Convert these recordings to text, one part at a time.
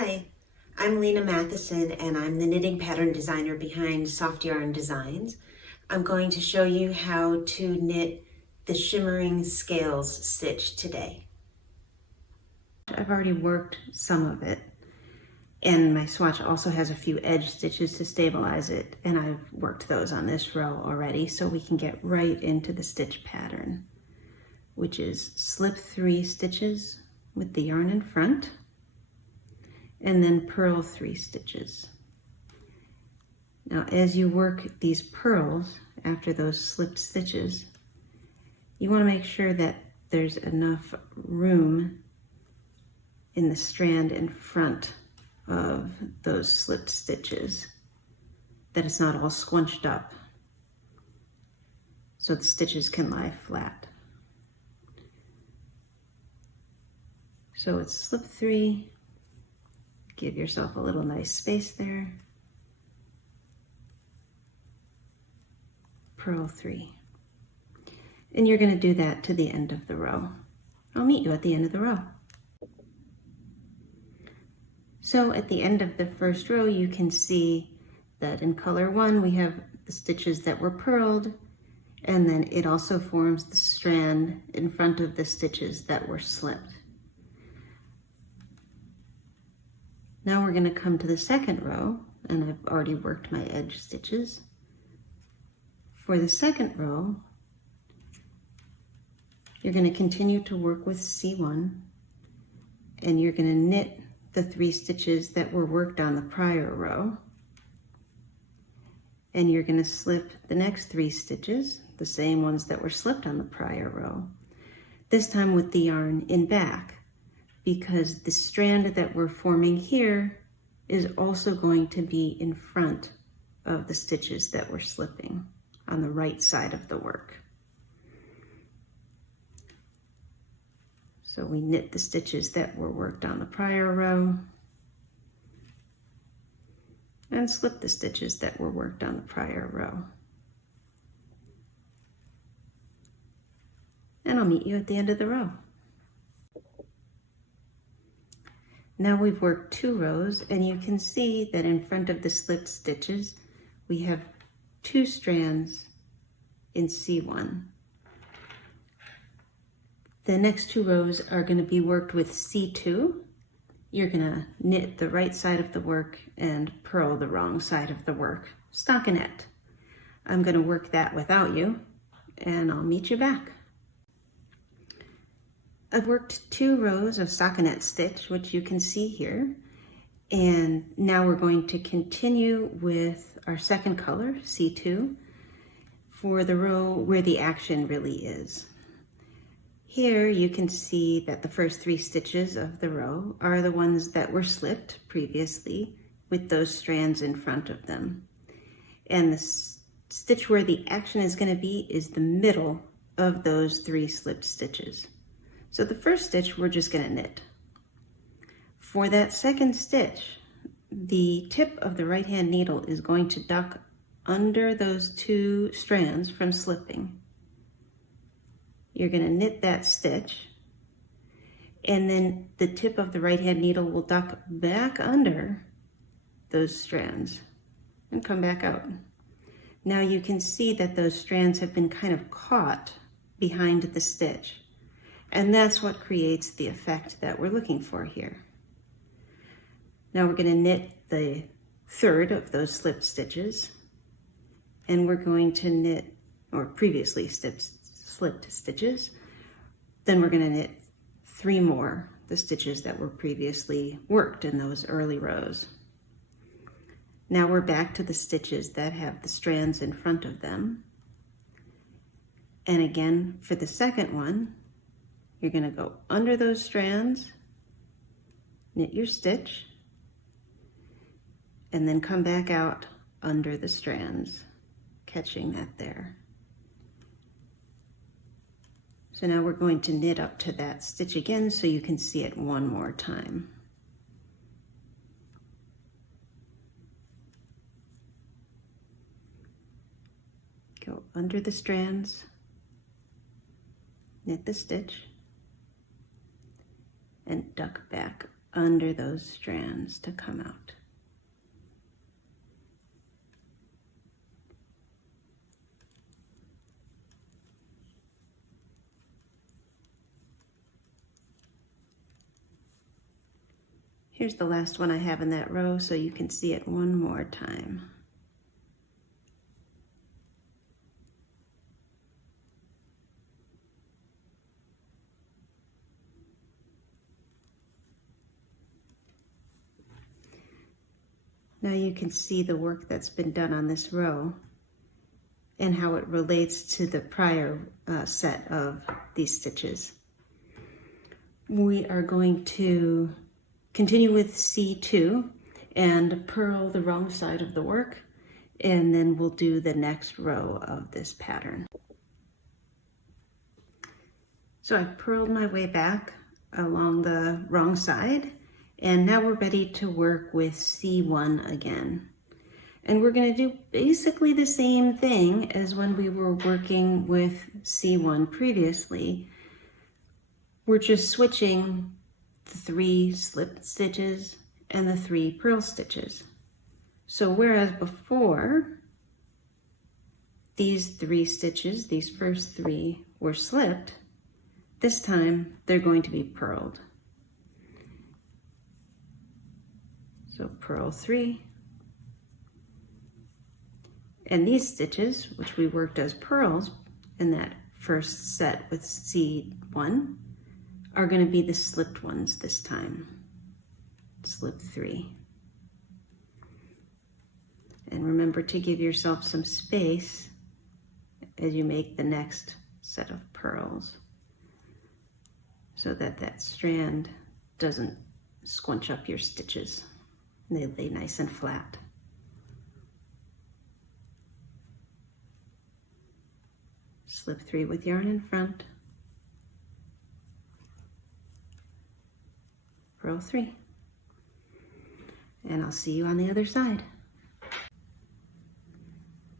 Hi, I'm Lena Matheson and I'm the knitting pattern designer behind Soft Yarn Designs. I'm going to show you how to knit the Shimmering Scales stitch today. I've already worked some of it, and my swatch also has a few edge stitches to stabilize it, and I've worked those on this row already, so we can get right into the stitch pattern, which is slip 3 stitches with the yarn in front, and then purl 3 stitches. Now, as you work these purls after those slipped stitches, you want to make sure that there's enough room in the strand in front of those slipped stitches, that it's not all squunched up, so the stitches can lie flat. So it's slip 3, give yourself a little nice space there, purl 3. And you're going to do that to the end of the row. I'll meet you at the end of the row. So at the end of the first row, you can see that in color 1, we have the stitches that were purled, and then it also forms the strand in front of the stitches that were slipped. Now we're going to come to the second row, and I've already worked my edge stitches. For the second row, you're going to continue to work with C1, and you're going to knit the 3 stitches that were worked on the prior row, and you're going to slip the next 3 stitches, the same ones that were slipped on the prior row, this time with the yarn in back, because the strand that we're forming here is also going to be in front of the stitches that we're slipping on the right side of the work. So we knit the stitches that were worked on the prior row and slip the stitches that were worked on the prior row. And I'll meet you at the end of the row. Now we've worked 2 rows, and you can see that in front of the slipped stitches, we have 2 strands in C1. The next 2 rows are going to be worked with C2. You're going to knit the right side of the work and purl the wrong side of the work, stockinette. I'm going to work that without you, and I'll meet you back. I've worked 2 rows of stockinette stitch, which you can see here, and now we're going to continue with our second color, C2, for the row where the action really is. Here you can see that the first 3 stitches of the row are the ones that were slipped previously with those strands in front of them. And the stitch where the action is going to be is the middle of those 3 slipped stitches. So the first stitch we're just going to knit. For that second stitch, the tip of the right hand needle is going to duck under those 2 strands from slipping. You're going to knit that stitch, and then the tip of the right hand needle will duck back under those strands and come back out. Now you can see that those strands have been kind of caught behind the stitch, and that's what creates the effect that we're looking for here. Now we're going to knit the third of those slipped stitches, and we're going to knit, or previously slipped stitches, then we're going to knit 3 more, the stitches that were previously worked in those early rows. Now we're back to the stitches that have the strands in front of them. And again, for the second one, you're going to go under those strands, knit your stitch, and then come back out under the strands, catching that there. So now we're going to knit up to that stitch again so you can see it one more time. Go under the strands, knit the stitch, and duck back under those strands to come out. Here's the last one I have in that row so you can see it one more time. Now you can see the work that's been done on this row and how it relates to the prior set of these stitches. We are going to continue with C2 and purl the wrong side of the work, and then we'll do the next row of this pattern. So I've purled my way back along the wrong side, and now we're ready to work with C1 again. And we're going to do basically the same thing as when we were working with C1 previously. We're just switching the 3 slip stitches and the 3 purl stitches. So whereas before, these 3 stitches, these first 3, were slipped, this time they're going to be purled. So purl 3. And these stitches, which we worked as purls in that first set with C1, are going to be the slipped ones this time. Slip 3. And remember to give yourself some space as you make the next set of purls so that that strand doesn't squunch up your stitches. They lay nice and flat. Slip 3 with yarn in front, purl 3, and I'll see you on the other side.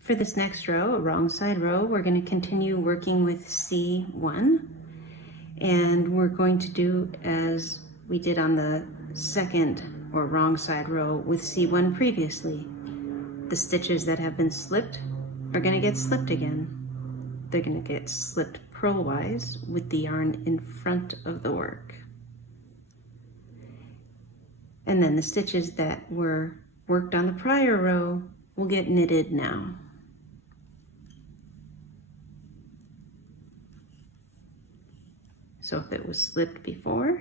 For this next row, a wrong side row, we're going to continue working with C1, and we're going to do as we did on the second or wrong side row with C1 previously. The stitches that have been slipped are going to get slipped again. They're going to get slipped purlwise with the yarn in front of the work. And then the stitches that were worked on the prior row will get knitted now. So if it was slipped before,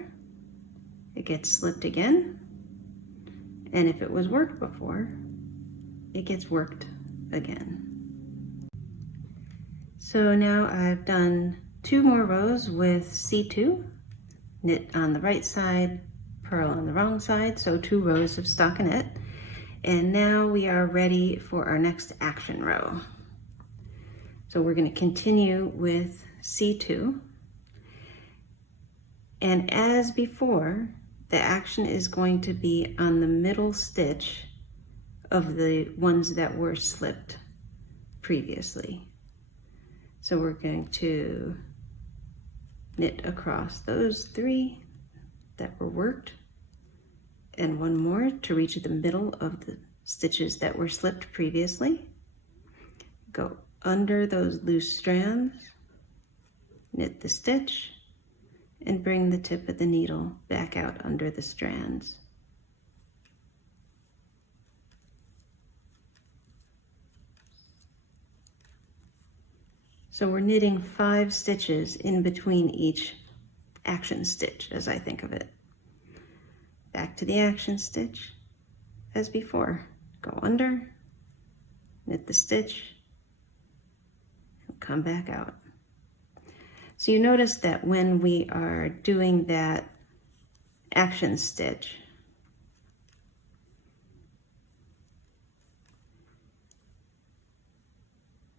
it gets slipped again. And if it was worked before, it gets worked again. So now I've done 2 more rows with C2, knit on the right side, purl on the wrong side, so 2 rows of stockinette. And now we are ready for our next action row. So we're going to continue with C2. And as before, the action is going to be on the middle stitch of the ones that were slipped previously. So we're going to knit across those 3 that were worked and 1 more to reach the middle of the stitches that were slipped previously. Go under those loose strands, knit the stitch, and bring the tip of the needle back out under the strands. So we're knitting 5 stitches in between each action stitch, as I think of it. Back to the action stitch as before. Go under, knit the stitch, and come back out. So you notice that when we are doing that action stitch,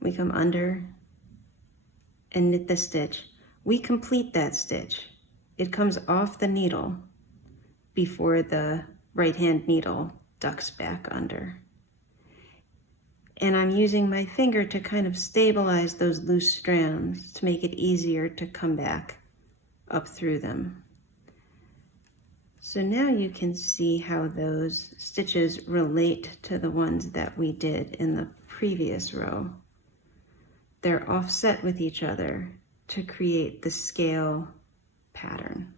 we come under and knit the stitch. We complete that stitch. It comes off the needle before the right hand needle ducks back under. And I'm using my finger to kind of stabilize those loose strands to make it easier to come back up through them. So now you can see how those stitches relate to the ones that we did in the previous row. They're offset with each other to create the scale pattern.